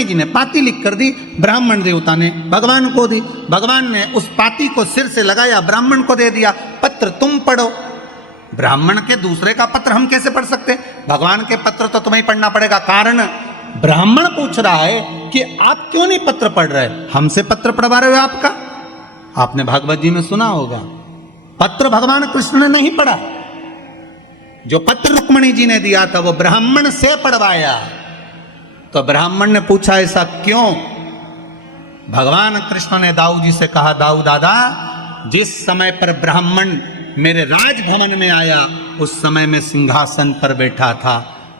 रुक्मणी जी ने पाती लिख कर दी, ब्राह्मण देवता ने भगवान को दी, भगवान ने उस पाती को सिर से लगाया, ब्राह्मण को दे दिया, पत्र तुम पढ़ो। ब्राह्मण के दूसरे का पत्र हम कैसे पढ़ सकते? भगवान के पत्र तो तुम्हें पढ़ना पड़ेगा। कारण ब्राह्मण पूछ रहा है कि आप क्यों नहीं पत्र पढ़ रहे, हमसे पत्र पढ़वा रहे हो आपका। आपने भागवत जी में सुना होगा, पत्र भगवान कृष्ण ने नहीं पढ़ा, जो पत्र रुक्मणी जी ने दिया था वो ब्राह्मण से पढ़वाया। तो ब्राह्मण ने पूछा ऐसा क्यों? भगवान कृष्ण ने दाऊ जी से कहा, दाऊ दादा, जिस समय पर ब्राह्मण मेरे राजभवन में आया उस समय में सिंहासन पर बैठा था,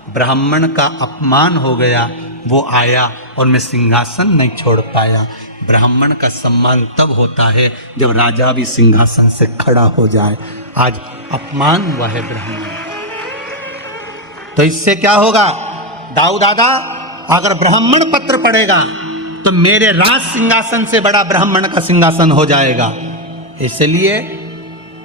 ब्राह्मण का अपमान हो गया, वो आया और मैं सिंहासन नहीं छोड़ पाया। ब्राह्मण का सम्मान तब होता है जब राजा भी सिंहासन से खड़ा हो जाए। आज अपमान हुआ है ब्राह्मण। तो इससे क्या होगा दाऊ दादा, अगर ब्राह्मण पत्र पढ़ेगा तो मेरे राज सिंहासन से बड़ा ब्राह्मण का सिंहासन हो जाएगा। इसलिए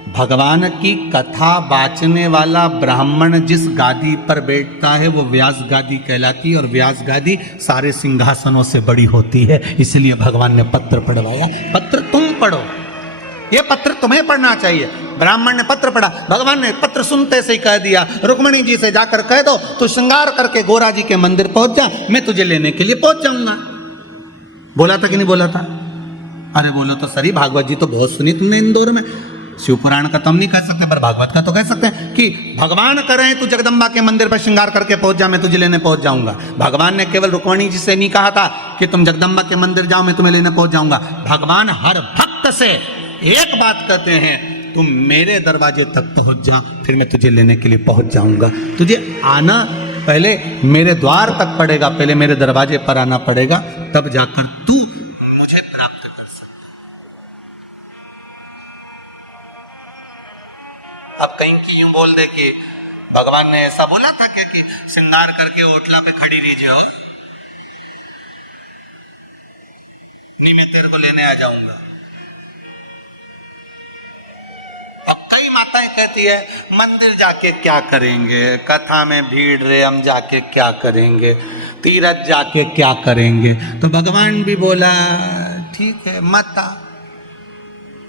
भगवान की कथा बाचने वाला ब्राह्मण जिस गादी पर बैठता है वो व्यास गादी कहलाती है, और व्यास गादी सारे सिंहासनों से बड़ी होती है। इसलिए भगवान ने पत्र पढ़वाया। पत्र तुम पढ़ो, ये पत्र तुम्हें पढ़ना चाहिए। ब्राह्मण ने पत्र पढ़ा, भगवान ने पत्र सुनते से ही कह दिया, रुक्मणी जी से जाकर कह दो तू श्रृंगार करके गोरा जी के मंदिर पहुंच जा, मैं तुझे लेने के लिए पहुंच जाऊंगा। बोला था कि नहीं बोला था? अरे बोलो तो सही, भागवत जी तो बहुत सुनी तुमने इंदौर में। शिव पुराण का तो हम नहीं कह सकते, पर भागवत का तो कह सकते हैं कि भगवान कह रहे हैं तू जगदम्बा के मंदिर पर श्रृंगार करके पहुंच जा, मैं तुझे लेने पहुंच जाऊंगा। भगवान ने केवल रुक्मणी जी से नहीं कहा था कि तुम जगदम्बा के मंदिर जाओ, मैं तुम्हें लेने पहुंच जाऊंगा। भगवान हर भक्त से एक बात कहते हैं, तुम मेरे दरवाजे तक पहुंच जा, फिर मैं तुझे लेने के लिए पहुंच जाऊंगा। तुझे आना पहले मेरे द्वार तक पड़ेगा, पहले मेरे दरवाजे पर आना पड़ेगा, तब जाकर तू मुझे प्राप्त कर सकता। अब कहीं की यूं बोल दे कि भगवान ने ऐसा बोला था क्या कि श्रृंगार करके ओटला पे खड़ी रही जाओ, नहीं मैं तेरे को लेने आ जाऊंगा। कई माताएं कहती है मंदिर जाके क्या करेंगे, कथा में भीड़ रहे हम जाके क्या करेंगे, तीरथ जाके क्या करेंगे। तो भगवान भी बोला ठीक है मत आ,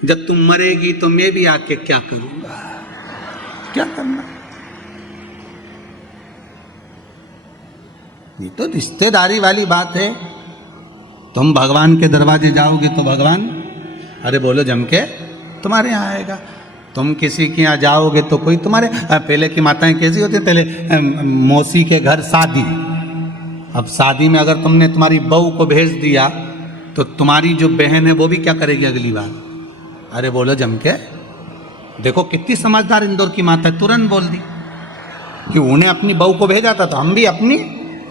जब तुम मरेगी तो मैं भी आके क्या करूंगा, क्या करना। ये तो रिश्तेदारी वाली बात है। तुम भगवान के दरवाजे जाओगे तो भगवान अरे बोलो जम के तुम्हारे यहाँ आएगा। तुम किसी के यहाँ जाओगे तो कोई तुम्हारे, पहले की माताएं कैसी होती, पहले मौसी के घर शादी, अब शादी में अगर तुमने तुम्हारी बहू को भेज दिया तो तुम्हारी जो बहन है वो भी क्या करेगी अगली बार, अरे बोलो जम के। देखो कितनी समझदार इंदौर की माता है, तुरंत बोल दी कि उन्हें अपनी बहू को भेजा था तो हम भी अपनी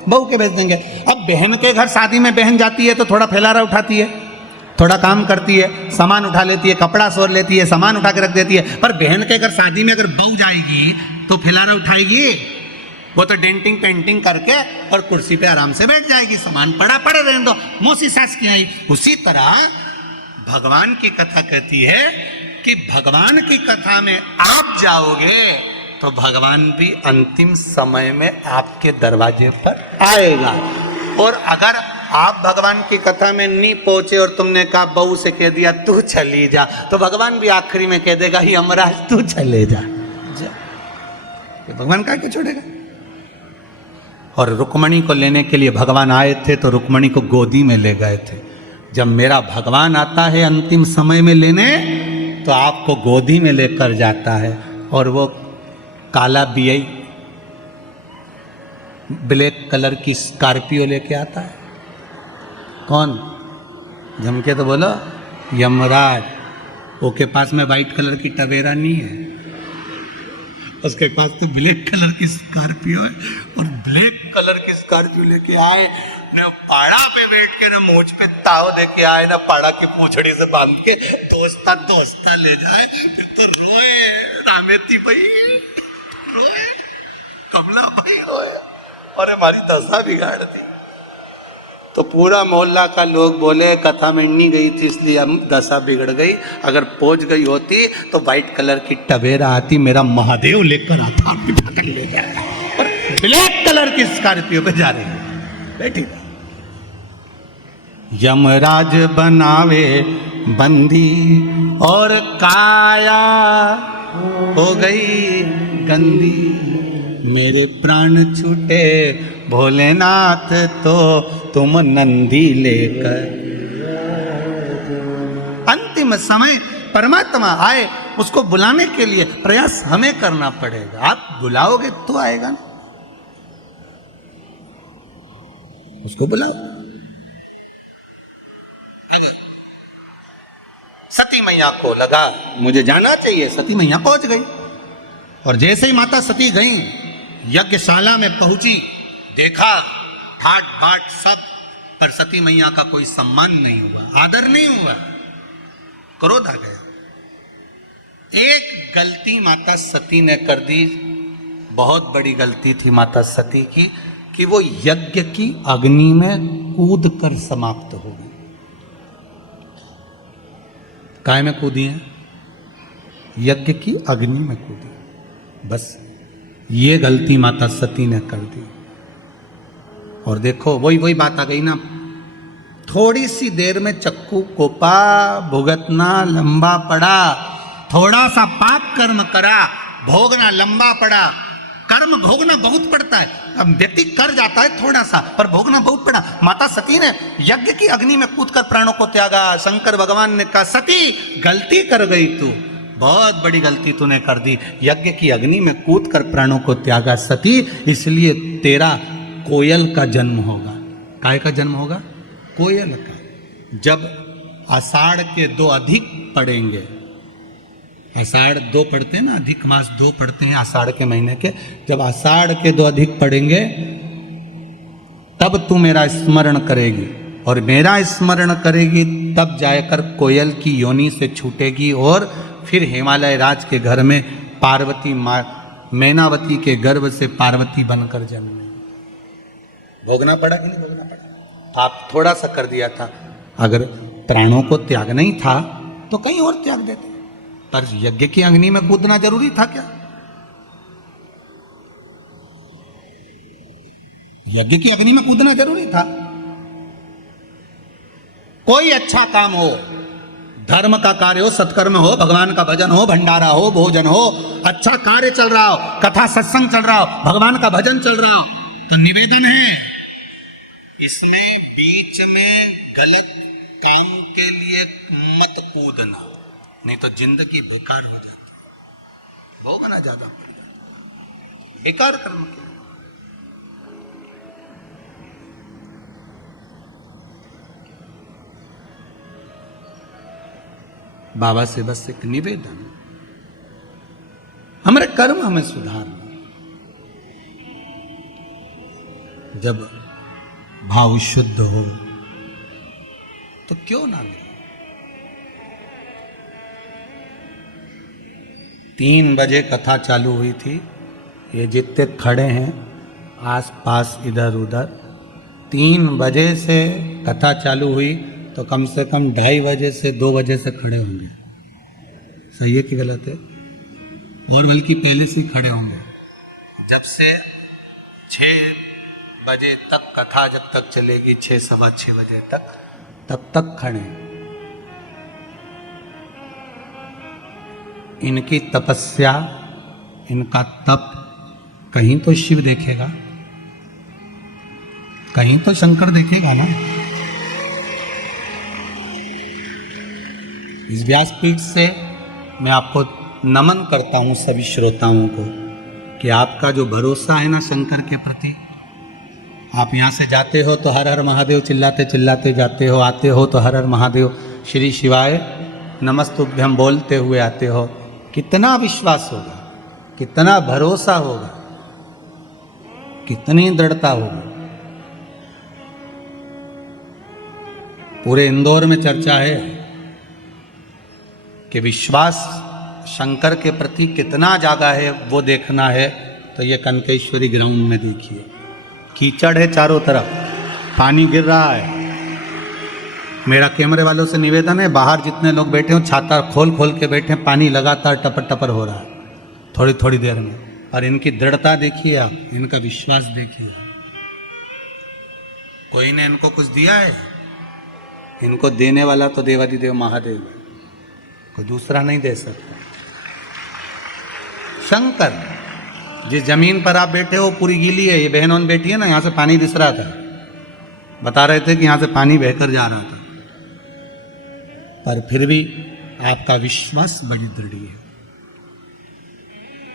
बहू के भेज देंगे। अब बहन के घर शादी में बहन जाती है तो थोड़ा फैलारा उठाती है, थोड़ा काम करती है, सामान उठा लेती है, कपड़ा सोर लेती है, सामान उठा के रख देती है। पर बहन के घर शादी में अगर बहू जाएगी तो फैलारा उठाएगी, वो तो डेंटिंग पेंटिंग करके और कुर्सी पे आराम से बैठ जाएगी, सामान पड़ा पड़े रहने दो, मौसी सास की आई। उसी तरह भगवान की कथा कहती है कि भगवान की कथा में आप जाओगे तो भगवान भी अंतिम समय में आपके दरवाजे पर आएगा। और अगर आप भगवान की कथा में नहीं पहुंचे और तुमने कहा बहू से कह दिया तू चली जा, तो भगवान भी आखिरी में कह देगा ही यमराज तू चले जा, जा। भगवान क्या क्यों छोड़ेगा। और रुक्मणी को लेने के लिए भगवान आए थे तो रुक्मणी को गोदी में ले गए थे। जब मेरा भगवान आता है अंतिम समय में लेने तो आपको गोदी में लेकर जाता है। और वो काला बीआई ब्लैक कलर की स्कॉर्पियो लेके आता है। कौन? जम के तो बोलो यमराज। उसके पास में व्हाइट कलर की टवेरा नहीं है, उसके पास तो ब्लैक कलर की स्कॉर्पियो है। और ब्लैक कलर की स्कॉर्पियो लेके आए, न पाड़ा पे बैठ के न मूंछ पे ताव दे के आए, न पाड़ा की पूंछड़ी से बांध के दोस्ता दोस्ता ले जाए। फिर तो रोए रामेती भाई, रोए कमला भाई, रोए और हमारी दशा बिगाड़ दी। तो पूरा मोहल्ला का लोग बोले कथा में नहीं गई थी इसलिए हम दशा बिगड़ गई, अगर पहुंच गई होती तो व्हाइट कलर की टवेरा आती, मेरा महादेव लेकर आता पकड़ ले जाए। और ब्लैक कलर की स्कॉर्पियो पे जा रही है, बैठी यमराज बनावे बंदी और काया हो गई गंदी। मेरे प्राण छूटे भोलेनाथ तो तुम नंदी लेकर। अंतिम समय परमात्मा आए, उसको बुलाने के लिए प्रयास हमें करना पड़ेगा। आप बुलाओगे तो आएगा ना, उसको बुलाओ। अब सती मैया को लगा मुझे जाना चाहिए, सती मैया पहुंच गई। और जैसे ही माता सती गई, यज्ञशाला में पहुंची, देखा ठाट बाट सब, पर सती मैया का कोई सम्मान नहीं हुआ, आदर नहीं हुआ, क्रोध आ गया। एक गलती माता सती ने कर दी, बहुत बड़ी गलती थी माता सती की, कि वो यज्ञ की अग्नि में कूद कर समाप्त हो गई। काय में कूदी है? यज्ञ की अग्नि में कूदी। बस ये गलती माता सती ने कर दी। और देखो वही बात आ गई ना, थोड़ी सी देर में चक्कू कोपा, भुगतना लंबा पड़ा। थोड़ा सा पाप कर्म करा, भोगना लंबा पड़ा। कर्म भोगना बहुत पड़ता है, अब व्यक्ति कर जाता है थोड़ा सा, पर भोगना बहुत पड़ा। माता सती ने यज्ञ की अग्नि में कूदकर प्राणों को त्यागा। शंकर भगवान ने कहा, सती गलती कर गई तू, बहुत बड़ी गलती तूने कर दी, यज्ञ की अग्नि में कूदकर प्राणों को त्यागा सती, इसलिए तेरा कोयल का जन्म होगा। काय का जन्म होगा? कोयल का। जब आषाढ़ के 2 अधिक पड़ेंगे, आषाढ़ 2 पढ़ते हैं ना, अधिक मास 2 पढ़ते हैं आषाढ़ के महीने के, जब आषाढ़ के 2 अधिक पढ़ेंगे तब तू मेरा स्मरण करेगी, और मेरा स्मरण करेगी तब जाकर कोयल की योनि से छूटेगी, और फिर हिमालय राज के घर में पार्वती मैनावती के गर्भ से पार्वती बनकर जन्मेगी। भोगना पड़ा कि नहीं भोगना पड़ा? पाप थोड़ा सा कर दिया था, अगर प्राणों को त्यागना ही था तो कहीं और त्याग देते, पर यज्ञ की अग्नि में कूदना जरूरी था क्या? यज्ञ की अग्नि में कूदना जरूरी था। कोई अच्छा काम हो, धर्म का कार्य हो, सत्कर्म हो, भगवान का भजन हो, भंडारा हो, भोजन हो, अच्छा कार्य चल रहा हो, कथा सत्संग चल रहा हो, भगवान का भजन चल रहा हो, तो निवेदन है, इसमें बीच में गलत काम के लिए मत कूदना, नहीं तो जिंदगी बेकार हो जाती, भोगना ज्यादा पड़ जाता, बेकार कर्म के लिए। बाबा से बस एक निवेदन, हमारे कर्म हमें सुधारना। जब भाव शुद्ध हो तो क्यों ना मिले। 3 बजे कथा चालू हुई थी, ये जितने खड़े हैं आस पास इधर उधर, 3 बजे से कथा चालू हुई तो कम से कम 2:30 बजे से 2 बजे से खड़े होंगे। सही है कि गलत है? और बल्कि पहले से ही खड़े होंगे। जब से 6 बजे तक कथा जब तक चलेगी, 6 सवा 6 बजे तक, तब तक खड़े। इनकी तपस्या, इनका तप कहीं तो शिव देखेगा, कहीं तो शंकर देखेगा ना। इस व्यासपीठ से मैं आपको नमन करता हूं सभी श्रोताओं को कि आपका जो भरोसा है ना शंकर के प्रति, आप यहाँ से जाते हो तो हर हर महादेव चिल्लाते चिल्लाते जाते हो, आते हो तो हर हर महादेव श्री शिवाय नमस्तुभ्यम बोलते हुए आते हो। कितना विश्वास होगा, कितना भरोसा होगा, कितनी दृढ़ता होगी। पूरे इंदौर में चर्चा है कि विश्वास शंकर के प्रति कितना जागा है, वो देखना है तो ये कनकेश्वरी ग्राउंड में देखिए। कीचड़ है चारों तरफ, पानी गिर रहा है। मेरा कैमरे वालों से निवेदन है, बाहर जितने लोग बैठे हो छाता खोल खोल के बैठे, पानी लगातार टपर टपर हो रहा है थोड़ी थोड़ी देर में। और इनकी दृढ़ता देखिए आप, इनका विश्वास देखिए। कोई ने इनको कुछ दिया है? इनको देने वाला तो देवाधिदेव महादेव है, कोई दूसरा नहीं दे सकता। शंकर, जिस जमीन पर आप बैठे हो पूरी गीली है, ये बहनों बैठी है ना, यहां से पानी दिस रहा था, बता रहे थे कि यहां से पानी बहकर जा रहा था, पर फिर भी आपका विश्वास बड़ी दृढ़ है,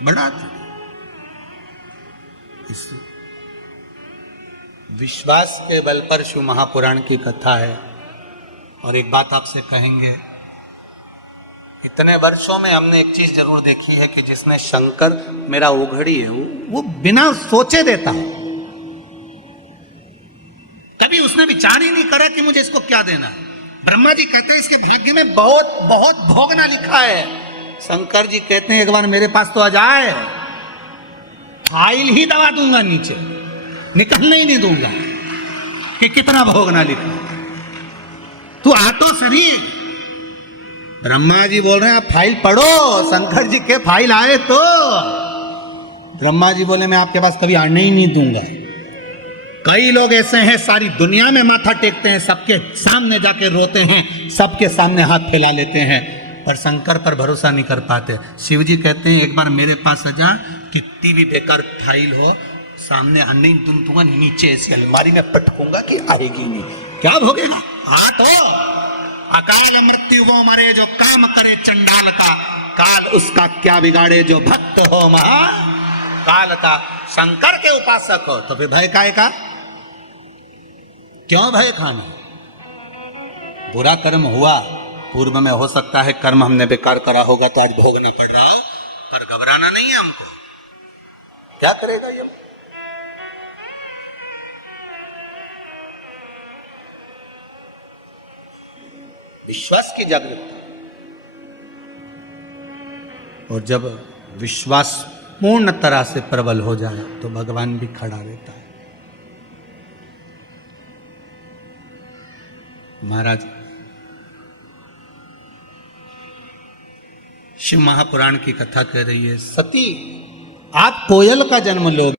बड़ा दृढ़। इस विश्वास के बल पर शिव महापुराण की कथा है। और एक बात आपसे कहेंगे, इतने वर्षों में हमने एक चीज जरूर देखी है कि जिसने शंकर मेरा उघड़ी है वो बिना सोचे देता है, कभी उसने विचार ही नहीं करा कि मुझे इसको क्या देना है। ब्रह्मा जी कहते हैं इसके भाग्य में बहुत बहुत भोगना लिखा है, शंकर जी कहते हैं एक बार मेरे पास तो आ जाए, फाइल ही दबा दूंगा नीचे, निकलने ही नहीं दूंगा कि कितना भोगना लिखा। तू आ तो सही। ब्रह्मा जी बोल रहे हैं आप फाइल पढ़ो, शंकर जी के फाइल आए तो ब्रह्मा जी बोले मैं आपके पास कभी आने ही नहीं दूंगा। कई लोग ऐसे हैं सारी दुनिया में माथा टेकते हैं, सबके सामने जाके रोते हैं, सबके सामने हाथ फैला लेते हैं, पर शंकर पर भरोसा नहीं कर पाते। शिव जी कहते हैं एक बार मेरे पास आ जा, कितनी भी बेकार फाइल हो सामने नहीं दूंगा, नीचे ऐसी अलमारी में पटकूंगा कि आएगी नहीं। क्या भोगेगा? आ तो अकाल मृत्यु वो मरे जो काम करे चंडाल का, काल उसका क्या बिगाड़े जो भक्त हो महा काल का। शंकर के उपासक हो तो फिर भय काहे का? क्यों भय खाना? बुरा कर्म हुआ पूर्व में, हो सकता है कर्म हमने बेकार करा होगा तो आज भोगना पड़ रहा हो, पर घबराना नहीं है हमको। क्या करेगा ये? विश्वास की जागरूकता, और जब विश्वास पूर्ण तरह से प्रबल हो जाए तो भगवान भी खड़ा रहता है। महाराज शिव महापुराण की कथा कह रही है, सती आप कोयल का जन्म लोगे,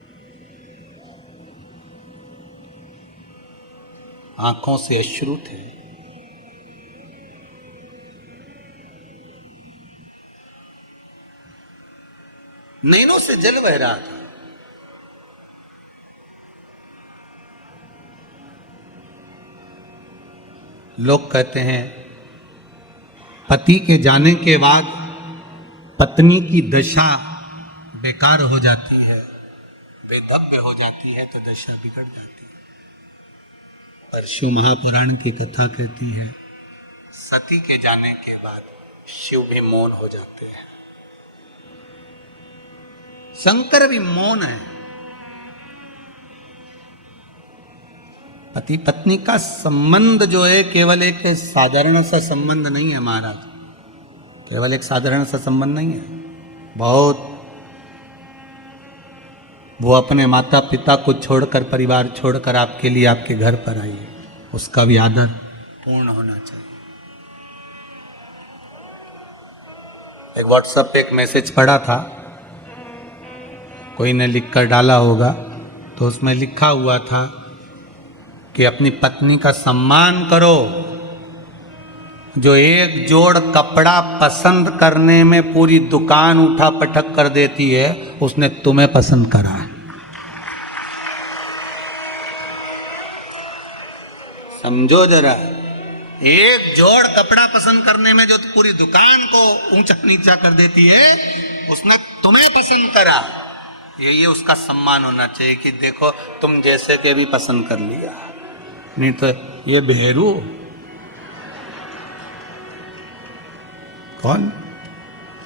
आंखों से अश्रु थे, नैनों से जल बह रहा था, लोग कहते हैं पति के जाने के बाद पत्नी की दशा बेकार हो जाती है, बेधव्य हो जाती है, तो दशा बिगड़ जाती है। पर शिव महापुराण की कथा कहती है सती के जाने के बाद शिव भी मौन हो जाते हैं, शंकर भी मौन है। पति पत्नी का संबंध जो है केवल एक साधारण सा संबंध नहीं है महाराज, केवल एक साधारण सा संबंध नहीं है, बहुत। वो अपने माता पिता को छोड़कर, परिवार छोड़कर आपके लिए आपके घर पर आई है, उसका भी आदर पूर्ण होना चाहिए। एक व्हाट्सएप पे एक मैसेज पड़ा था, कोई ने लिखकर डाला होगा, तो उसमें लिखा हुआ था कि अपनी पत्नी का सम्मान करो, जो एक जोड़ कपड़ा पसंद करने में पूरी दुकान उठा पटक कर देती है, उसने तुम्हें पसंद करा। समझो जरा, एक जोड़ कपड़ा पसंद करने में जो पूरी दुकान को ऊंचा नीचा कर देती है, उसने तुम्हें पसंद करा। ये उसका सम्मान होना चाहिए कि देखो तुम जैसे के भी पसंद कर लिया, नहीं तो ये भेरू कौन?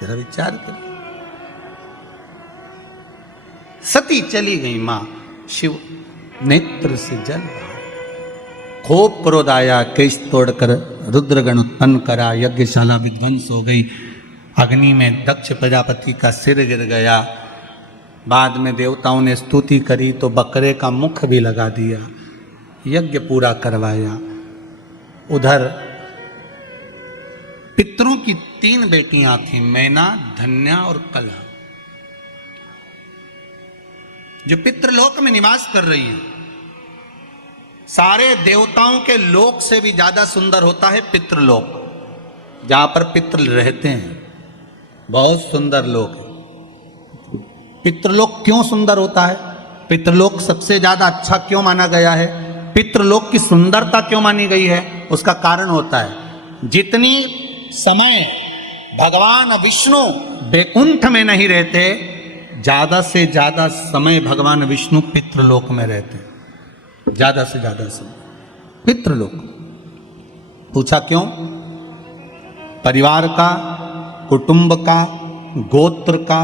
जरा विचार कर। सती चली गई मां, शिव नेत्र से जल बहा, खूब क्रोध आया, केश तोड़कर रुद्रगण उत्पन्न करा, यज्ञशाला विध्वंस हो गई, अग्नि में दक्ष प्रजापति का सिर गिर गया। बाद में देवताओं ने स्तुति करी तो बकरे का मुख भी लगा दिया, यज्ञ पूरा करवाया। उधर पितरों की 3 बेटियां थीं, मैना, धन्या और कला, जो पितृलोक में निवास कर रही हैं। सारे देवताओं के लोक से भी ज्यादा सुंदर होता है पितृलोक, जहां पर पितृ रहते हैं। बहुत सुंदर लोक है। पितृलोक क्यों सुंदर होता है? पितृलोक सबसे ज्यादा अच्छा क्यों माना गया है? पितृलोक की सुंदरता क्यों मानी गई है? उसका कारण होता है, जितनी समय भगवान विष्णु वैकुंठ में नहीं रहते, ज्यादा से ज्यादा समय भगवान विष्णु पितृलोक में रहते, ज्यादा से ज्यादा समय पितृलोक। पूछा क्यों? परिवार का, कुटुंब का, गोत्र का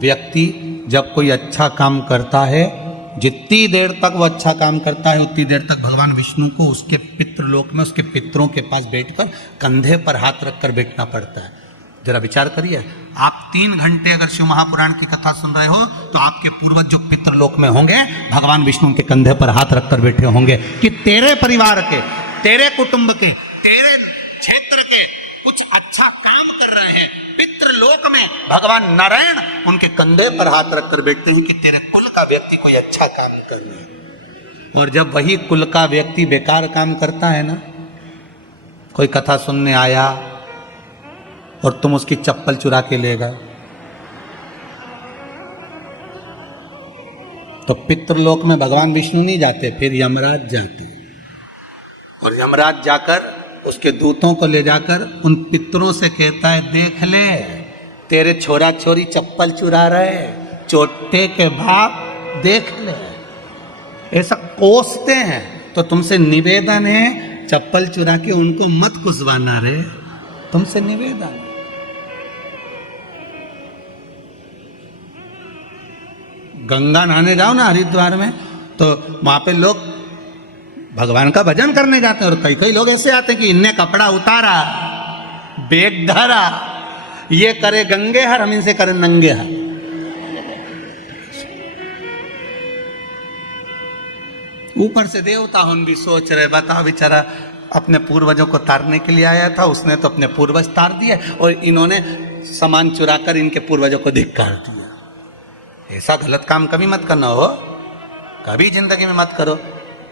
व्यक्ति जब कोई अच्छा काम करता है, जितनी देर तक वो अच्छा काम करता है उतनी देर तक भगवान विष्णु को उसके पितृलोक में उसके पितरों के पास बैठकर कंधे पर हाथ रखकर बैठना पड़ता है। जरा विचार करिए, आप 3 घंटे अगर शिव महापुराण की कथा सुन रहे हो तो आपके पूर्वज जो पितृलोक में होंगे, भगवान विष्णु के कंधे पर हाथ रखकर बैठे होंगे कि तेरे परिवार के, तेरे कुटुंब के, तेरे क्षेत्र के कुछ अच्छा काम कर रहे हैं। पितृलोक में भगवान नारायण उनके कंधे पर हाथ रखकर बैठते हैं कि तेरे कुल का व्यक्ति कोई अच्छा काम कर रहा है। और जब वही कुल का व्यक्ति बेकार काम करता है ना, कोई कथा सुनने आया और तुम उसकी चप्पल चुरा के ले गए, तो पितृलोक में भगवान विष्णु नहीं जाते, फिर यमराज जाते। और यमराज जाकर उसके दूतों को ले जाकर उन पितरों से कहता है, देख ले तेरे छोरा छोरी चप्पल चुरा रहे, चोटे के बाप देख ले। ऐसा कोसते हैं। तो तुमसे निवेदन है, चप्पल चुरा के उनको मत कुसवाना रे, तुमसे निवेदन। गंगा नहाने जाओ ना हरिद्वार में, तो वहां पे लोग भगवान का भजन करने जाते हैं, और कई कई लोग ऐसे आते हैं कि इनने कपड़ा उतारा, बेग धरा, ये करे गंगे हर, हम इनसे करें नंगे हर। ऊपर से देवता हम भी सोच रहे, बता बेचारा अपने पूर्वजों को तारने के लिए आया था, उसने तो अपने पूर्वज तार दिए और इन्होंने सामान चुराकर इनके पूर्वजों को धिक्कार दिया। ऐसा गलत काम कभी मत करना हो, कभी जिंदगी में मत करो।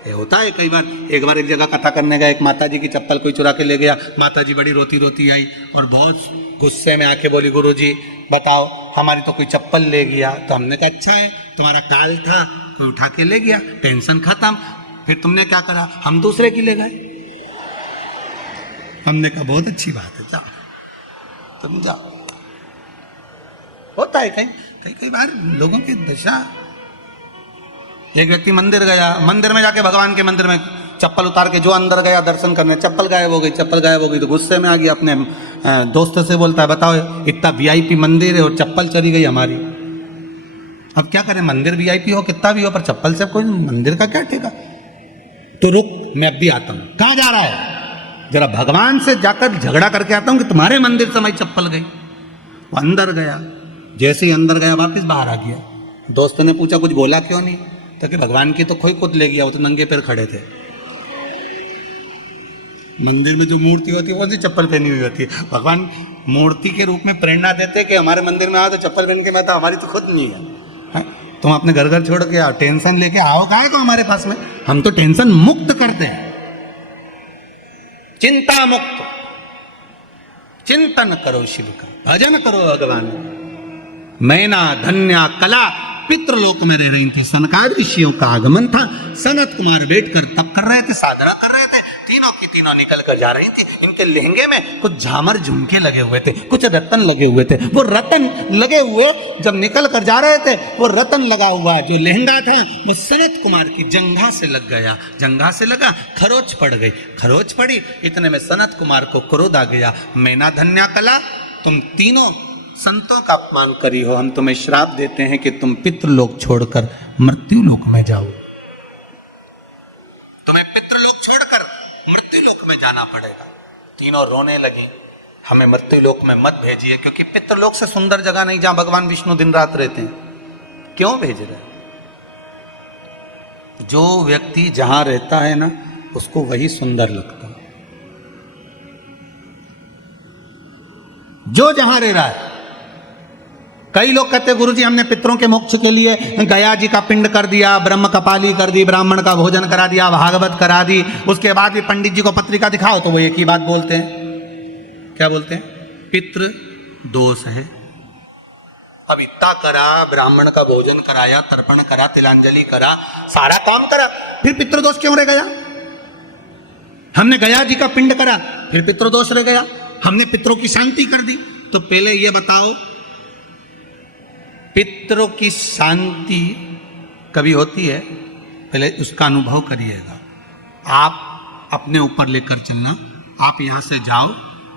ये होता है कई बार। एक बार एक जगह कथा करने गया, एक माता जी की चप्पल कोई चुरा के ले गया। माता जी बड़ी रोती रोती आई और बहुत गुस्से में आके बोली, गुरुजी बताओ हमारी तो कोई चप्पल ले गया। तो हमने कहा अच्छा है, तुम्हारा काल था, कोई उठा के ले गया, टेंशन खत्म। फिर तुमने क्या करा? हम दूसरे की ले गए। हमने कहा बहुत अच्छी बात है, जाओ तुम जाओ। होता है कई बार लोगों की दशा। एक व्यक्ति मंदिर गया, मंदिर में जाके भगवान के मंदिर में चप्पल उतार के जो अंदर गया दर्शन करने, चप्पल गायब हो गई, चप्पल गायब हो गई। तो गुस्से में आ गया, अपने दोस्त से बोलता है, बताओ इतना वीआईपी मंदिर है और चप्पल चली गई हमारी, अब क्या करें? मंदिर वीआईपी हो कितना भी हो, पर चप्पल से कोई मंदिर का क्या ठेका? तो रुक, मैं अब भी आता हूं। कहां जा रहा है? जरा भगवान से जाकर झगड़ा करके आता हूं कि तुम्हारे मंदिर से हमारी चप्पल गई। वो अंदर गया, जैसे ही अंदर गया वापिस बाहर आ गया। दोस्त ने पूछा कुछ बोला क्यों नहीं? तो कि भगवान की तो खोई खुद ले गया, वो तो नंगे पैर खड़े थे। मंदिर में जो मूर्ति होती है कौन सी चप्पल पहनी हुई होती है? भगवान मूर्ति के रूप में प्रेरणा देते हैं कि हमारे मंदिर में आओ तो चप्पल पहन के मैं, तो हमारी तो खुद नहीं है। हाँ? तुम अपने घर घर छोड़ के आओ, टेंशन लेके आओ कहाँ को हमारे पास में? हम तो टेंशन मुक्त करते हैं, चिंता मुक्त। चिंतन करो शिव का, भजन करो भगवान। मैना धन्या कला पितृलोक में रह रही थी। सनकादि ऋषियों का आगमन था। सनत कुमार बैठकर तप कर रहे थे, साधना कर रहे थे। तीनों की तीनों निकल कर जा रही थी। इनके लहंगे में कुछ झामर झुमके लगे हुए थे, कुछ रतन लगे हुए थे। वो रतन लगे हुए जब निकल कर जा रहे थे, वो रतन लगा हुआ जो लहंगा था वो सनत कुमार की जंघा से लग गया। जंघा से लगा, खरोच पड़ गई। खरोच पड़ी, इतने में सनत कुमार को क्रोध आ गया। मैना धन्या कला, तुम तीनों संतों का अपमान करी हो, हम तुम्हें श्राप देते हैं कि तुम पितृलोक छोड़कर मृत्युलोक में जाओ। तुम्हें पितृलोक छोड़कर मृत्युलोक में जाना पड़ेगा। तीनों रोने लगी, हमें मृत्युलोक में मत भेजिए, क्योंकि पितृलोक से सुंदर जगह नहीं जहां भगवान विष्णु दिन रात रहते हैं। क्यों भेज रहे? जो व्यक्ति जहां रहता है ना, उसको वही सुंदर लगता है। जो जहां रह रहा है कई लोग कहते हैं गुरुजी हमने पितरों के मोक्ष के लिए गया जी का पिंड कर दिया, ब्रह्म कपाली कर दी, ब्राह्मण का भोजन करा दिया, भागवत करा दी, उसके बाद भी पंडित जी को पत्रिका दिखाओ तो वो एक ही बात बोलते हैं, क्या बोलते हैं? पितृ दोष है। अब इतना करा, ब्राह्मण का भोजन कराया, तर्पण करा, तिलांजलि करा, सारा काम करा, फिर पितृदोष क्यों रह गया? हमने गया जी का पिंड करा, फिर पितृदोष रह गया। हमने पितरों की शांति कर दी। तो पहले ये बताओ, पितरों की शांति कभी होती है? पहले उसका अनुभव करिएगा। आप अपने ऊपर लेकर चलना। आप यहां से जाओ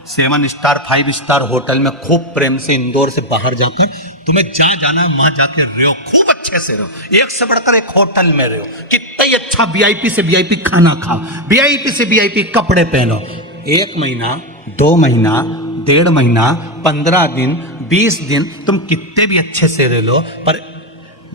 7 स्टार 5 स्टार होटल में खूब प्रेम से इंदौर से बाहर जाकर, तुम्हें जहां जाना वहां जाके रहो, खूब अच्छे से रहो, एक से बढ़कर एक होटल में रहो, कितना ही अच्छा वीआईपी से वीआईपी खाना खाओ, वीआईपी से वीआईपी कपड़े पहनो। 1 महीना, 2 महीना, 1.5 महीना, 15 दिन, 20 दिन तुम कितने भी अच्छे से रह लो, पर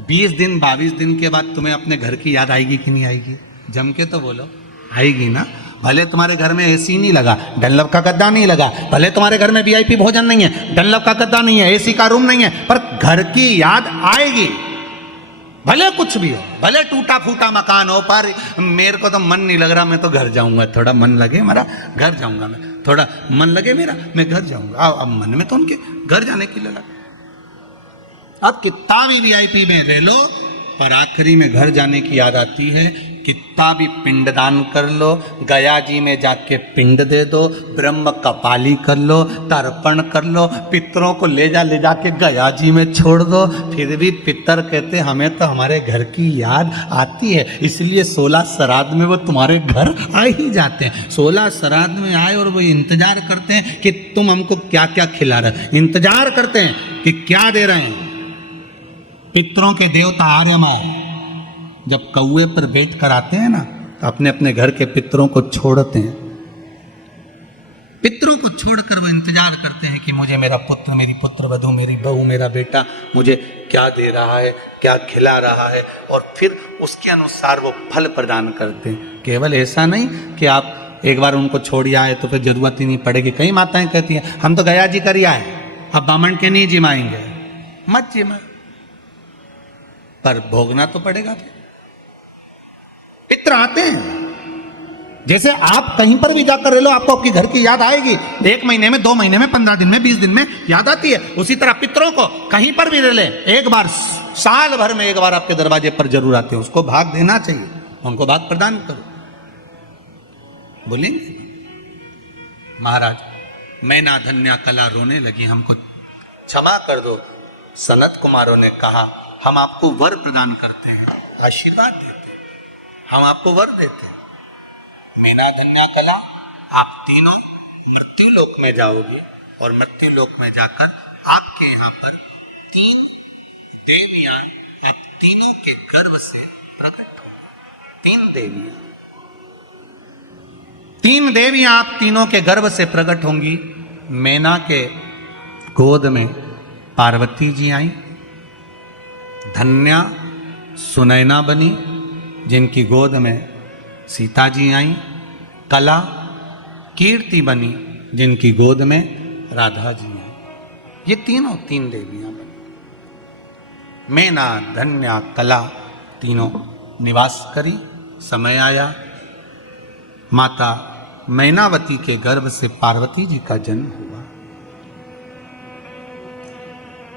20 दिन 22 दिन के बाद तुम्हें अपने घर की याद आएगी कि नहीं आएगी? जम के तो बोलो, आएगी ना। भले तुम्हारे घर में एसी नहीं लगा, डनलप का गद्दा नहीं लगा, भले तुम्हारे घर में वीआईपी भोजन नहीं है, डनलप का गद्दा नहीं है, एसी का रूम नहीं है, पर घर की याद आएगी। भले कुछ भी हो, भले टूटा फूटा मकान हो, पर मेरे को तो मन नहीं लग रहा, मैं तो घर जाऊंगा, थोड़ा मन लगे मेरा घर जाऊंगा, मैं थोड़ा मन लगे मेरा मैं घर जाऊंगा। अब मन में तो उनके घर जाने के लिए लगा। अब कितना भी वीआईपी में रह लो, पर आखिरी में घर जाने की याद आती है। कितना भी पिंडदान कर लो, गया जी में जाके पिंड दे दो, ब्रह्म कपाली कर लो, तर्पण कर लो, पितरों को ले जाके गया जी में छोड़ दो, फिर भी पितर कहते हमें तो हमारे घर की याद आती है, इसलिए 16 श्राद्ध में वो तुम्हारे घर आ ही जाते हैं। 16 श्राद्ध में आए और वो इंतजार करते हैं कि तुम हमको क्या क्या खिला रहे, इंतजार करते हैं कि क्या दे रहे हैं। पितरों के देवता आर्यमा जब कौए पर बैठ कर आते हैं ना, तो अपने अपने घर के पितरों को छोड़ते हैं। पितरों को छोड़कर वो इंतजार करते हैं कि मुझे मेरा पुत्र, मेरी पुत्र वधू, मेरी बहू, मेरा बेटा मुझे क्या दे रहा है, क्या खिला रहा है, और फिर उसके अनुसार वो फल प्रदान करते हैं। केवल ऐसा नहीं कि आप एक बार उनको छोड़ आए तो फिर जरूरत ही नहीं पड़ेगी। कई माताएं कहती हैं हम तो गया जी कर ही आए, अब बामण के नहीं जिमाएंगे। मत जिमा, पर भोगना तो पड़ेगा। पितर आते हैं, जैसे आप कहीं पर भी जाकर रह लो, आपको आपकी घर की याद आएगी। 1 महीने में, 2 महीने में, 15 दिन में, 20 दिन में याद आती है। उसी तरह पितरों को कहीं पर भी रह ले, एक बार साल भर में एक बार आपके दरवाजे पर जरूर आते हैं, उसको भाग देना चाहिए, उनको भाग प्रदान करो। बोलेंगे महाराज मैना धन्या कला रोने लगी, हमको क्षमा कर दो। सनत कुमारों ने कहा हम आपको वर प्रदान करते हैं, आशीर्वाद देते हैं, हम आपको वर देते हैं। मैना धन्या कला, आप तीनों मृत्यु लोक में जाओगे, और मृत्यु लोक में जाकर आपके यहाँ पर 3 देवियां आप तीनों के गर्भ से प्रकट होंगी। 3 देवियां आप तीनों के गर्भ से प्रकट होंगी। मैना के गोद में पार्वती जी आई, धन्या सुनैना बनी जिनकी गोद में सीता जी आई, कला कीर्ति बनी जिनकी गोद में राधा जी आई। ये तीनों 3 देवियां बनी। मैना धन्या कला तीनों निवास करी। समय आया, माता मैनावती के गर्भ से पार्वती जी का जन्म हुआ।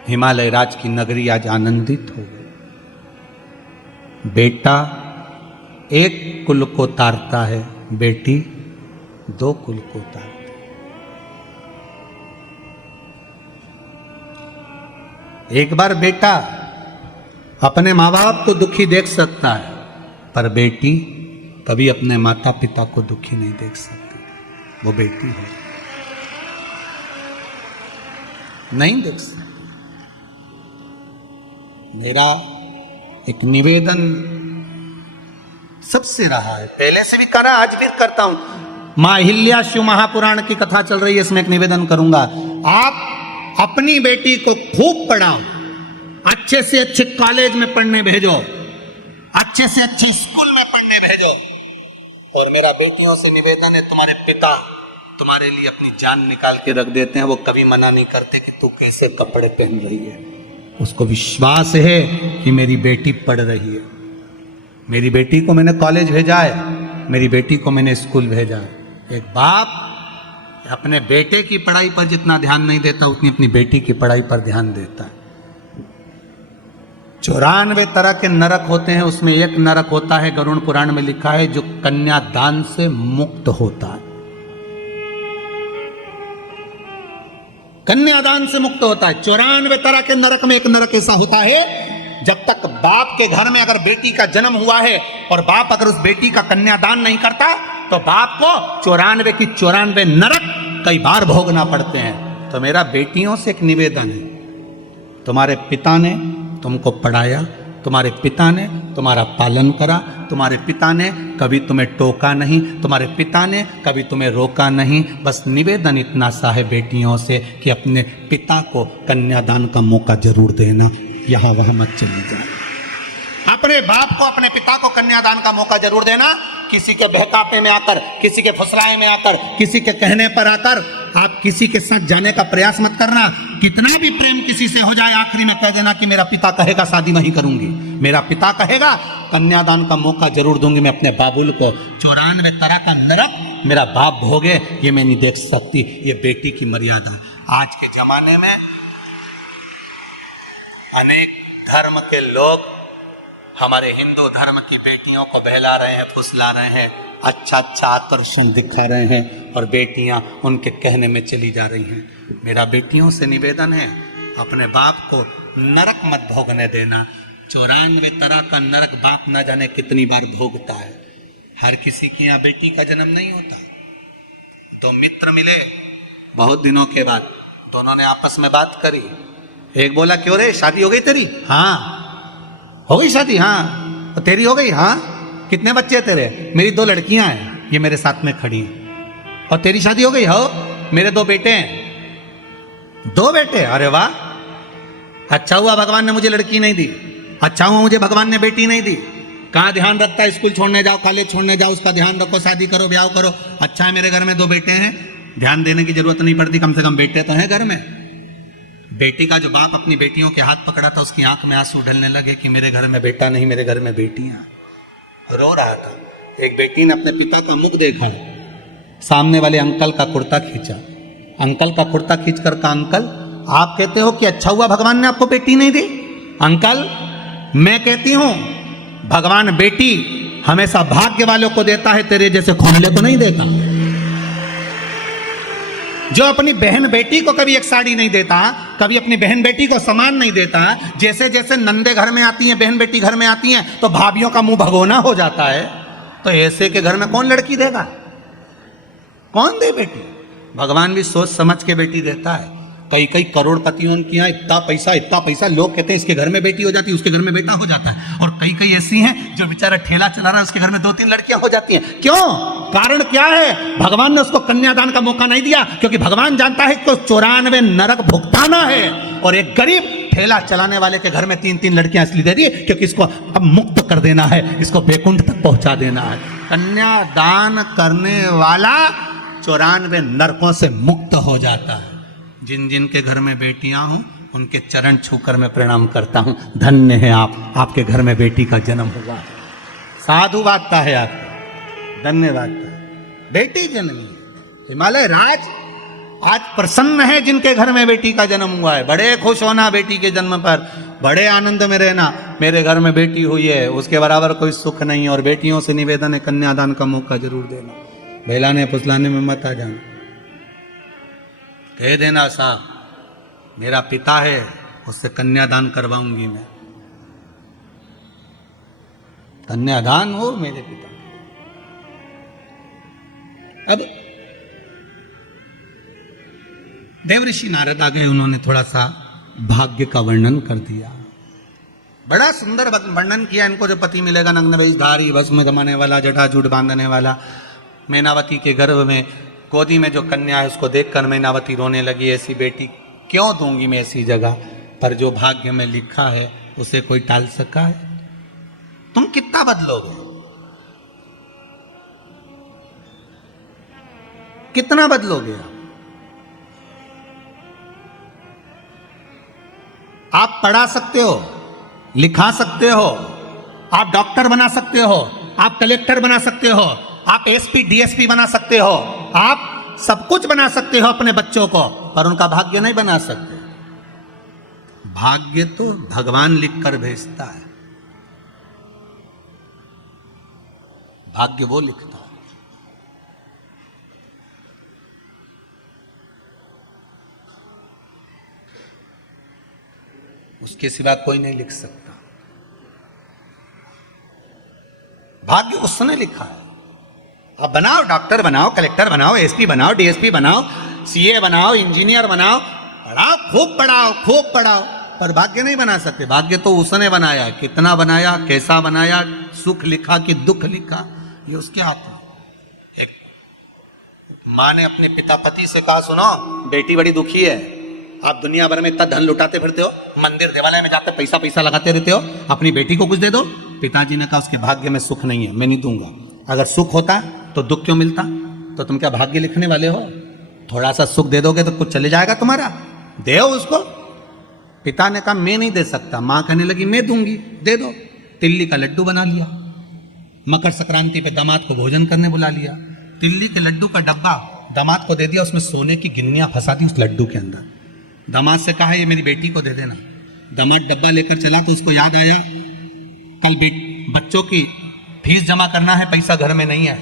हिमालय राज की नगरी आज आनंदित हो गई। बेटा 1 कुल को तारता है, बेटी 2 कुल को तारती है। एक बार बेटा अपने माँ बाप को दुखी देख सकता है, पर बेटी कभी अपने माता पिता को दुखी नहीं देख सकती। वो बेटी है, नहीं देख सकती। मेरा एक निवेदन सबसे रहा है, पहले से भी करा, आज भी करता हूं। मां अहिल्या शिव महापुराण की कथा चल रही है, इसमें एक निवेदन करूंगा। आप अपनी बेटी को खूब पढ़ाओ, अच्छे से अच्छे कॉलेज में पढ़ने भेजो, अच्छे से अच्छे स्कूल में पढ़ने भेजो। और मेरा बेटियों से निवेदन है, तुम्हारे पिता तुम्हारे लिए अपनी जान निकाल के रख देते हैं, वो कभी मना नहीं करते कि तू कैसे कपड़े पहन रही है। उसको विश्वास है कि मेरी बेटी पढ़ रही है, मेरी बेटी को मैंने कॉलेज भेजा है, मेरी बेटी को मैंने स्कूल भेजा है। एक बाप अपने बेटे की पढ़ाई पर जितना ध्यान नहीं देता उतनी अपनी बेटी की पढ़ाई पर ध्यान देता है। 94 तरह के नरक होते हैं, उसमें एक नरक होता है, गरुड़ पुराण में लिखा है, जो कन्यादान से मुक्त होता है। कन्यादान से मुक्त होता है। 94 तरह के नरक में एक नरक ऐसा होता है, जब तक बाप के घर में अगर बेटी का जन्म हुआ है और बाप अगर उस बेटी का कन्यादान नहीं करता तो बाप को 94 की 94 नरक कई बार भोगना पड़ते हैं। तो मेरा बेटियों से एक निवेदन है, तुम्हारे पिता ने तुमको पढ़ाया, तुम्हारे पिता ने तुम्हारा पालन करा, तुम्हारे पिता ने कभी तुम्हें टोका नहीं, तुम्हारे पिता ने कभी तुम्हें रोका नहीं। बस निवेदन इतना सा है बेटियों से कि अपने पिता को कन्यादान का मौका जरूर देना, यहां वहां मत चली जाए। अपने बाप को, अपने पिता को कन्यादान का मौका जरूर देना। किसी के बहकावे में आकर, किसी के फुसलाए में आकर, किसी के कहने पर आकर आप किसी के साथ जाने का प्रयास मत करना। कितना भी प्रेम किसी से हो जाए, आखिरी में कह देना कि मेरा पिता कहेगा शादी वहीं करूंगी, मेरा पिता कहेगा कन्यादान का मौका जरूर दूंगी मैं अपने बाबुल को। 94 तरह का नरक मेरा बाप भोगे ये मैं नहीं देख सकती। ये बेटी की मर्यादा। आज के जमाने में अनेक धर्म के लोग हमारे हिंदू धर्म की बेटियों को बहला रहे हैं, फुसला रहे हैं, अच्छा अच्छा आकर्षण दिखा रहे हैं और बेटियां उनके कहने में चली जा रही हैं। मेरा बेटियों से निवेदन है, अपने बाप को नरक मत भोगने देना। 94 तरह का नरक बाप ना जाने कितनी बार भोगता है। हर किसी की यहाँ बेटी का जन्म नहीं होता। तो मित्र मिले बहुत दिनों के बाद, दोनों ने आपस में बात करी। एक बोला क्यों रे, शादी हो गई तेरी? हाँ। हो गई शादी? हाँ। तो तेरी हो गई? हाँ। कितने बच्चे तेरे? मेरी 2 लड़कियां हैं, ये मेरे साथ में खड़ी हैं। और तेरी शादी हो गई? हो, मेरे 2 बेटे हैं। 2 बेटे? अरे वाह, अच्छा हुआ भगवान ने मुझे लड़की नहीं दी, अच्छा हुआ मुझे भगवान ने बेटी नहीं दी। कहाँ ध्यान रखता है, स्कूल छोड़ने जाओ, कॉलेज छोड़ने जाओ, उसका ध्यान रखो, शादी करो, ब्याह करो। अच्छा है मेरे घर में 2 बेटे हैं, ध्यान देने की जरूरत नहीं पड़ती, कम से कम बेटे तो हैं घर में। बेटी का जो बाप अपनी बेटियों के हाथ पकड़ा था, उसकी आंख में आंसू ढलने लगे कि मेरे घर में बेटा नहीं, मेरे घर में बेटियां। रो रहा था। एक बेटी ने अपने पिता का मुख देखा, सामने वाले अंकल का कुर्ता खींचा, अंकल का कुर्ता खींच कर कहा, अंकल आप कहते हो कि अच्छा हुआ भगवान ने आपको बेटी नहीं दी? अंकल मैं कहती हूं भगवान बेटी हमेशा भाग्य वालों को देता है, तेरे जैसे खोनले को नहीं देता। जो अपनी बहन बेटी को कभी एक साड़ी नहीं देता, कभी अपनी बहन बेटी को सामान नहीं देता, जैसे जैसे नंदे घर में आती हैं, बहन बेटी घर में आती हैं तो भाभियों का मुंह भगोना हो जाता है। तो ऐसे के घर में कौन लड़की देगा, कौन दे बेटी? भगवान भी सोच समझ के बेटी देता है। कई कई करोड़पतियों की यहाँ इतना पैसा, लोग कहते हैं इसके घर में बेटी हो जाती है, उसके घर में बेटा हो जाता है। और कई कई ऐसी हैं जो बेचारा ठेला चला रहा है, उसके घर में 2-3 लड़कियां हो जाती हैं। क्यों? कारण क्या है? भगवान ने उसको कन्यादान का मौका नहीं दिया, क्योंकि भगवान जानता है कि 94 नरक भुगताना है। और एक गरीब ठेला चलाने वाले के घर में 3-3 लड़कियां इसलिए दे दी क्योंकि इसको अब मुक्त कर देना है, इसको बैकुंठ तक पहुंचा देना है। कन्यादान करने वाला 94 नरकों से मुक्त हो जाता है। जिन जिन के घर में बेटियां हों उनके चरण छूकर मैं प्रणाम करता हूं। धन्य है आप, आपके घर में बेटी का जन्म हुआ। साधु वार्ता है आपका, धन्यवाद। बेटी जन्मी, हिमालय राज आज प्रसन्न है जिनके घर में बेटी का जन्म हुआ है। बड़े खुश होना बेटी के जन्म पर, बड़े आनंद में रहना। मेरे घर में बेटी हुई है, उसके बराबर कोई सुख नहीं। और बेटियों से निवेदन है कन्यादान का मौका जरूर देना, बहलाने फुसलाने में मत आ जाना। कह देना साहब मेरा पिता है, उससे कन्यादान करवाऊंगी मैं। कन्यादान हो मेरे पिता। अब देवऋषि नारद आ गए, उन्होंने थोड़ा सा भाग्य का वर्णन कर दिया। बड़ा सुंदर वर्णन किया। इनको जो पति मिलेगा नग्न वेशधारी, भस्म जमाने वाला, जटाजूट बांधने वाला। मैनावती के गर्भ में गोदी में जो कन्या है उसको देखकर मैनावती रोने लगी, ऐसी बेटी क्यों दूंगी मैं ऐसी जगह पर? जो भाग्य में लिखा है उसे कोई टाल सका है? तुम कितना बदलोगे, कितना बदलोगे आप पढ़ा सकते हो, लिखा सकते हो, आप डॉक्टर बना सकते हो, आप कलेक्टर बना सकते हो, आप एसपी डीएसपी बना सकते हो, आप सब कुछ बना सकते हो अपने बच्चों को, पर उनका भाग्य नहीं बना सकते। भाग्य तो भगवान लिख कर भेजता है, भाग्य वो लिखता है। उसके सिवा कोई नहीं लिख सकता। भाग्य उसने लिखा है। अब बनाओ, डॉक्टर बनाओ, कलेक्टर बनाओ, एसपी बनाओ, डीएसपी बनाओ, सीए बनाओ, इंजीनियर बनाओ, पढ़ाओ, खूब पढ़ाओ, खूब पढ़ाओ, पर भाग्य नहीं बना सकते। भाग्य तो उसने बनाया। कितना बनाया, कैसा बनाया, सुख लिखा कि दुख लिखा, ये उसके हाथ में। एक माँ ने अपने पिता पति से कहा, सुनो बेटी बड़ी दुखी है, आप दुनिया भर में इतना धन लुटाते फिरते हो, मंदिर देवालय में जाते पैसा पैसा लगाते रहते हो, अपनी बेटी को कुछ दे दो। पिताजी ने कहा, उसके भाग्य में सुख नहीं है, मैं नहीं दूंगा। अगर सुख होता तो दुख क्यों मिलता? तो तुम क्या भाग्य लिखने वाले हो? थोड़ा सा सुख दे दोगे तो कुछ चले जाएगा तुम्हारा, दे उसको। पिता ने कहा, मैं नहीं दे सकता। मां कहने लगी, मैं दूंगी, दे दो। तिल्ली का लड्डू बना लिया, मकर संक्रांति पे दामाद को भोजन करने बुला लिया। तिल्ली के लड्डू का डब्बा दामाद को दे दिया, उसमें सोने की गिन्नियां फंसा दी उस लड्डू के अंदर। दामाद से कहा, ये मेरी बेटी को दे देना। दामाद डब्बा लेकर चला तो उसको याद आया, कल बच्चों की फीस जमा करना है, पैसा घर में नहीं है।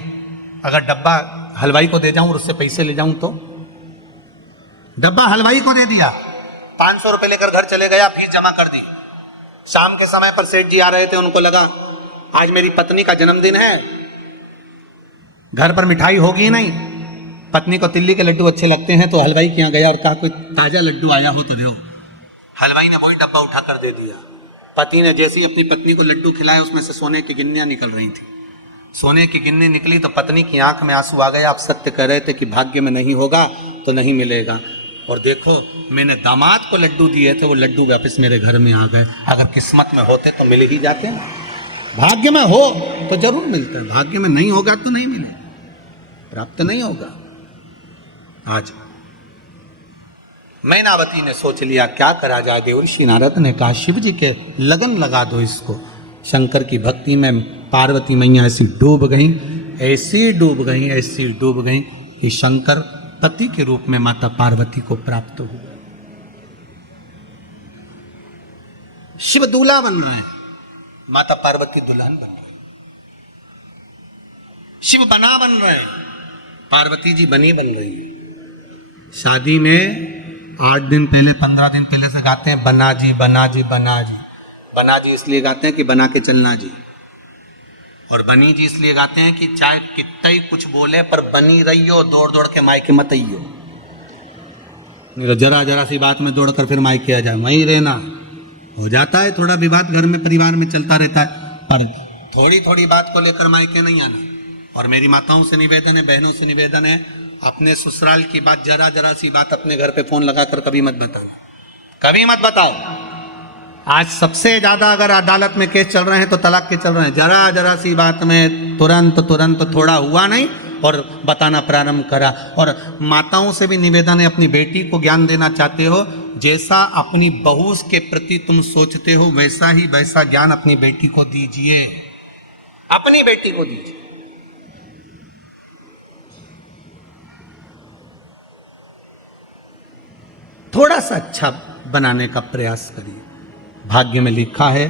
अगर डब्बा हलवाई को दे जाऊं और उससे पैसे ले जाऊं तो? डब्बा हलवाई को दे दिया, 500 रुपए लेकर घर चले गया, फीस जमा कर दी। शाम के समय पर सेठ जी आ रहे थे, उनको लगा आज मेरी पत्नी का जन्मदिन है, घर पर मिठाई होगी नहीं। पत्नी को तिल्ली के लड्डू अच्छे लगते हैं तो हलवाई के यहाँ गया और कहा, कोई ताजा लड्डू आया हो तो दो। हलवाई ने वही डब्बा उठा कर दे दिया। पति ने जैसे ही अपनी पत्नी को लड्डू खिलाए, उसमें से सोने की गिन्नियां निकल रही थी। सोने की गिन्नी निकली तो पत्नी की आंख में आंसू आ गए। आप सत्य कह रहे थे कि भाग्य में नहीं होगा तो नहीं मिलेगा, और देखो मैंने दामाद को लड्डू दिए थे, वो लड्डू वापस मेरे घर में आ गए। अगर किस्मत में होते तो मिल ही जाते हैं। भाग्य में हो तो जरूर मिलता है, भाग्य में नहीं होगा तो नहीं मिलेगा, प्राप्त नहीं होगा। आज मैनावती ने सोच लिया क्या करा जाए। देवर्षि नारद ने कहा, शिव जी के लगन लगा दो इसको। शंकर की भक्ति में पार्वती मैया ऐसी डूब गई, ऐसी डूब गई, ऐसी डूब गई कि शंकर पति के रूप में माता पार्वती को प्राप्त हुआ। शिव दूल्हा बन रहे हैं, माता पार्वती दुल्हन बन रही। शिव बना बन रहे, पार्वती जी बनी बन रही है। शादी में 8 दिन पहले 15 दिन पहले से गाते हैं, बना जी बना जी बना जी। बना जी इसलिए गाते हैं कि बना के चलना जी, और बनी जी इसलिए गाते हैं कि चाहे कितना ही कुछ बोले पर बनी रहियो, दौड़ दौड़ के मायके मत आइयो। जरा जरा सी बात में दौड़कर फिर मायके आ जाए, वहीं रहना। हो जाता है थोड़ा विवाद घर में परिवार में चलता रहता है, पर थोड़ी थोड़ी बात को लेकर मायके नहीं आना। और मेरी माताओं से निवेदन है, बहनों से निवेदन है, अपने ससुराल की बात, जरा जरा सी बात अपने घर पे फोन लगाकर कभी मत बताओ, कभी मत बताओ। आज सबसे ज्यादा अगर अदालत में केस चल रहे हैं तो तलाक के चल रहे हैं। जरा जरा सी बात में तुरंत थोड़ा हुआ नहीं और बताना प्रारंभ करा। और माताओं से भी निवेदन है, अपनी बेटी को ज्ञान देना चाहते हो, जैसा अपनी बहू के प्रति तुम सोचते हो वैसा ज्ञान अपनी बेटी को दीजिए, अपनी बेटी को दीजिए। थोड़ा सा अच्छा बनाने का प्रयास करिए। भाग्य में लिखा है,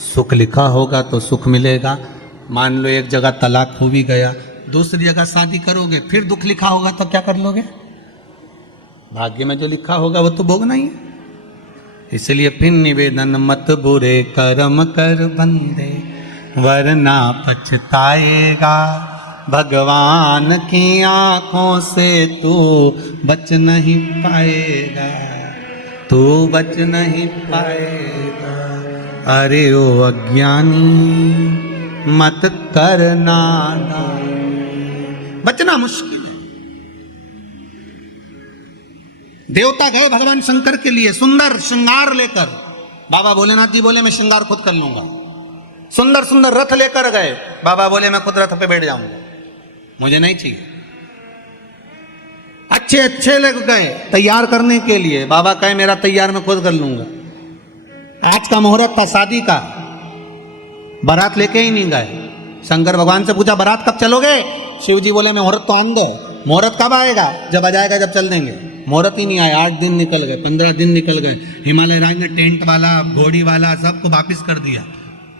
सुख लिखा होगा तो सुख मिलेगा। मान लो एक जगह तलाक हो भी गया, दूसरी जगह शादी करोगे, फिर दुख लिखा होगा तो क्या कर लोगे? भाग्य में जो लिखा होगा वो तो भोगना ही है। इसलिए फिर निवेदन, मत बुरे कर्म कर बंदे वरना पछताएगा। भगवान की आंखों से तू बच नहीं पाएगा, तू बच नहीं पाएगा। अरे ओ अज्ञानी मत करना, बचना मुश्किल है। देवता गए भगवान शंकर के लिए सुंदर श्रृंगार लेकर। बाबा भोलेनाथ जी बोले मैं श्रृंगार खुद कर लूंगा। सुंदर सुंदर रथ लेकर गए, बाबा बोले मैं खुद रथ पे बैठ जाऊंगा, मुझे नहीं चाहिए। अच्छे अच्छे लोग गए तैयार करने के लिए, बाबा कहे मेरा तैयार मैं खुद कर लूंगा। आज का मुहूर्त था शादी का, बारात लेके ही नहीं गए। शंकर भगवान से पूछा बारात कब चलोगे? शिव जी बोले मुहूर्त तो आन दो। मुहूर्त कब आएगा? जब आ जाएगा, जब चल देंगे। मुहूर्त ही नहीं आया, 8 दिन निकल गए, 15 दिन निकल गए। हिमालय राज ने टेंट वाला, घोड़ी वाला सबको वापिस कर दिया।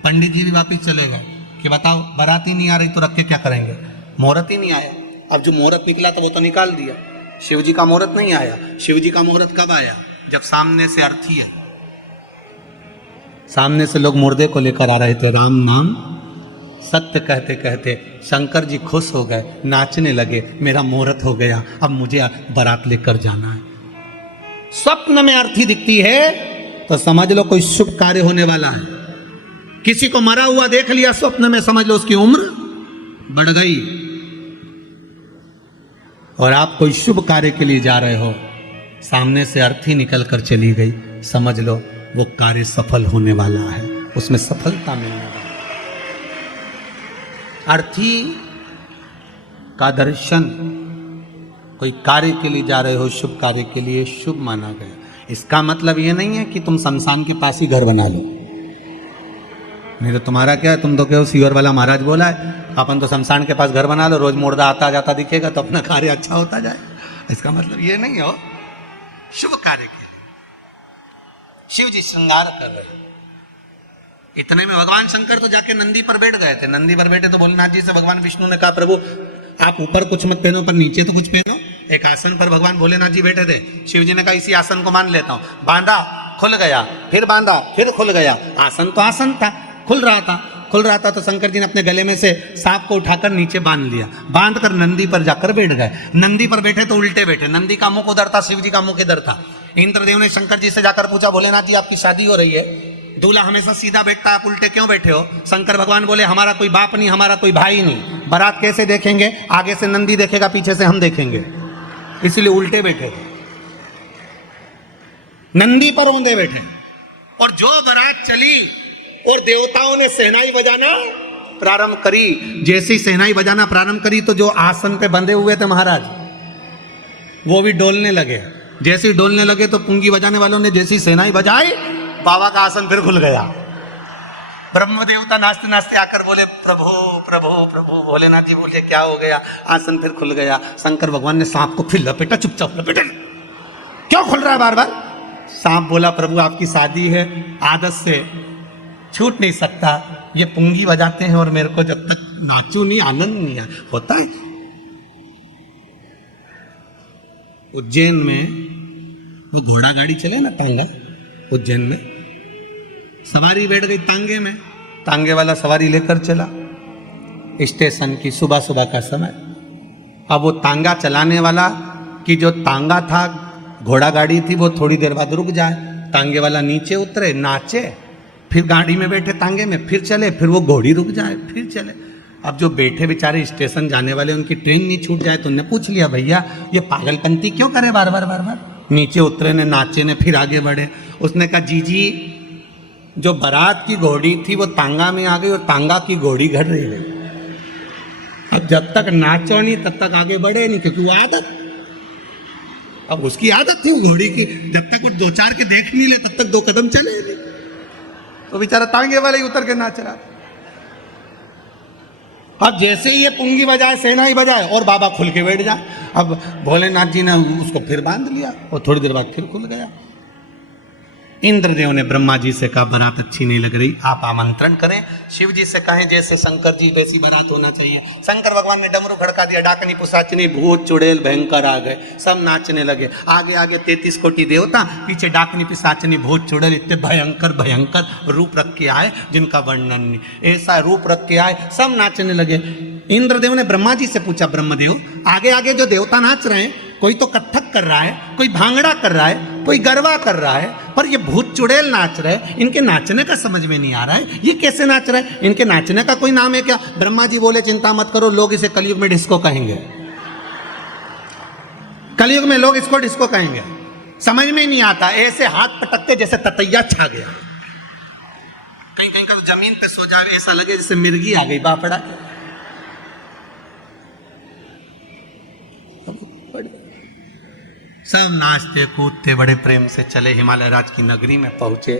पंडित जी भी वापिस चले गए कि बताओ बारात ही नहीं आ रही तो रख के क्या करेंगे? मुहूर्त ही नहीं आया। अब जो मुहूर्त निकला था वो तो निकाल दिया। शिव जी का मुहूर्त नहीं आया। शिव जी का मुहूर्त कब आया? जब सामने से अर्थी है, सामने से लोग मुर्दे को लेकर आ रहे थे। राम नाम सत्य कहते कहते शंकर जी खुश हो गए, नाचने लगे, मेरा मुहूर्त हो गया, अब मुझे बारात लेकर जाना है। स्वप्न में अर्थी दिखती है तो समझ लो कोई शुभ कार्य होने वाला है। किसी को मरा हुआ देख लिया स्वप्न में, समझ लो उसकी उम्र बढ़ गई। और आप कोई शुभ कार्य के लिए जा रहे हो, सामने से अर्थी निकल कर चली गई, समझ लो वो कार्य सफल होने वाला है, उसमें सफलता मिलने वाली है। अर्थी का दर्शन, कोई कार्य के लिए जा रहे हो, शुभ कार्य के लिए, शुभ माना गया। इसका मतलब ये नहीं है कि तुम शमशान के पास ही घर बना लो। नहीं तो तुम्हारा क्या है, तुम तो क्या सीवर वाला महाराज बोला है, अपन तो शमशान के पास घर बना लो, रोज मुर्दा आता जाता दिखेगा तो अपना कार्य अच्छा होता जाए। इसका मतलब ये नहीं हो। शुभ कार्य के लिए शिव जी श्रृंगार कर रहे हैं। इतने में भगवान शंकर तो जाके नंदी पर बैठ गए थे। नंदी पर बैठे तो भोलेनाथ जी से भगवान विष्णु ने कहा प्रभु आप ऊपर कुछ मत पहनो पर नीचे तो कुछ पहनो। एक आसन पर भगवान भोलेनाथ जी बैठे थे। शिव जी ने कहा इसी आसन को मान लेता हूं। बांधा, खुल गया, फिर बांधा, फिर खुल गया। आसन तो आसन था, खुल रहा था तो शंकर जी ने अपने गले में से सांप को उठाकर नीचे बांध लिया। बांध कर नंदी पर जाकर बैठ गए। नंदी पर बैठे तो उल्टे बैठे। नंदी का मुख उधर था, शिव जी का मुख इधर था। इंद्रदेव ने शंकर जी से जाकर पूछा भोलेनाथ जी आपकी शादी हो रही है, दूल्हा हमेशा सीधा बैठता है, आप उल्टे क्यों बैठे हो? शंकर भगवान बोले हमारा कोई बाप नहीं, हमारा कोई भाई नहीं, बारात कैसे देखेंगे? आगे से नंदी देखेगा, पीछे से हम देखेंगे, इसलिए उल्टे बैठे। नंदी पर औंधे बैठे। और जो बारात चली और देवताओं ने शहनाई बजाना प्रारंभ करी। जैसी शहनाई बजाना प्रारंभ करी तो जो आसन पे बंधे हुए थे महाराज वो भी डोलने लगे। जैसे ही डोलने लगे तो पुंगी बजाने वालों ने जैसी शहनाई बजाई, बाबा का आसन फिर खुल गया। ब्रह्म देवता नाचते नाचते आकर बोले प्रभु प्रभु प्रभु। भोलेनाथ जी बोले क्या हो गया? आसन फिर खुल गया। शंकर भगवान ने सांप को फिर लपेटा, चुपचाप लपेटा। क्यों खुल रहा है बार बार? सांप बोला प्रभु आपकी शादी है, आदत से छूट नहीं सकता, ये पुंगी बजाते हैं और मेरे को जब तक नाचू नहीं आनंद नहीं होता है। उज्जैन में वो घोड़ा गाड़ी चले ना, तांगा, उज्जैन में सवारी बैठ गई तांगे में। तांगे वाला सवारी लेकर चला स्टेशन की, सुबह सुबह का समय। अब वो तांगा चलाने वाला की जो तांगा था, घोड़ा गाड़ी थी, वो थोड़ी देर बाद रुक जाए। तांगे वाला नीचे उतरे, नाचे, फिर गाड़ी में बैठे तांगे में, फिर चले, फिर वो घोड़ी रुक जाए, फिर चले। अब जो बैठे बेचारे स्टेशन जाने वाले, उनकी ट्रेन नहीं छूट जाए तो उन्हें पूछ लिया भैया ये पागलपंती क्यों करे बार बार बार बार? नीचे उतरे ने, नाचे ने, फिर आगे बढ़े। उसने कहा जी जो बारात की घोड़ी थी वो तांगा में आ गई और तांगा की घोड़ी घर रह गई। अब जब तक नाचो नहीं तब तक आगे बढ़े नहीं, क्योंकि वो आदत, अब उसकी आदत थी घोड़ी की, जब तक वो 2-4 के देख नहीं ले तब तक 2 कदम चले नहीं। तो बेचारा तांगे वाले ही उतर के नाच रहा। अब जैसे ही ये पुंगी बजाए, शहनाई बजाए और बाबा खुल के बैठ जाए। अब भोलेनाथ जी ने उसको फिर बांध लिया और थोड़ी देर बाद फिर खुल गया। इंद्रदेव ने ब्रह्मा जी से कहा बारात अच्छी नहीं लग रही, आप आमंत्रण करें। शिव जी से कहें जैसे शंकर जी वैसी बारात होना चाहिए। शंकर भगवान ने डमरू खड़का दिया, डाकनी पुसाचनी भूत चुड़ैल भयंकर आ गए, सब नाचने लगे। आगे आगे 33 कोटि देवता, पीछे डाकनी पिशाचनी भूत चुड़ैल इतने भयंकर भयंकर रूप रख के आए जिनका वर्णन नहीं। ऐसा रूप रख के आए, सब नाचने लगे। इंद्रदेव ने ब्रह्मा जी से पूछा ब्रह्मदेव आगे आगे जो देवता नाच रहे हैं, कोई तो कत्थक कर रहा है, कोई भांगड़ा कर रहा है, कोई गरबा कर रहा है, पर ये भूत चुड़ैल नाच रहे हैं, इनके नाचने का समझ में नहीं आ रहा है, ये कैसे नाच रहे हैं? इनके नाचने का कोई नाम है क्या? ब्रह्मा जी बोले चिंता मत करो, लोग इसे कलयुग में डिस्को कहेंगे। कलयुग में लोग इसको डिस्को कहेंगे। समझ में नहीं आता, ऐसे हाथ पटकते जैसे ततैया छा गया। कहीं कहीं का तो जमीन पे सो जाए, ऐसा लगे जैसे मिर्गी आ गई बापड़ा। सब नाचते कूदते बड़े प्रेम से चले, हिमालय राज की नगरी में पहुंचे।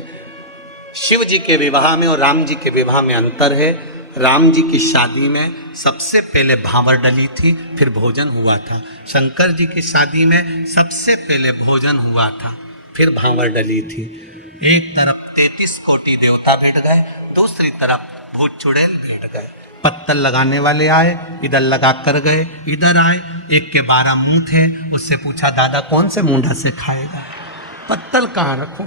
शिव जी के विवाह में और राम जी के विवाह में अंतर है। राम जी की शादी में सबसे पहले भांवर डली थी, फिर भोजन हुआ था। शंकर जी की शादी में सबसे पहले भोजन हुआ था, फिर भांवर डली थी। एक तरफ 33 कोटि देवता बैठ गए, दूसरी तरफ भूत चुड़ैल बैठ गए। पत्तल लगाने वाले आए, इधर लगा कर गए, इधर आए। एक के 12 मुंह थे, उससे पूछा दादा कौन से मुंडा से खाएगा, पत्तल कहाँ रखूं?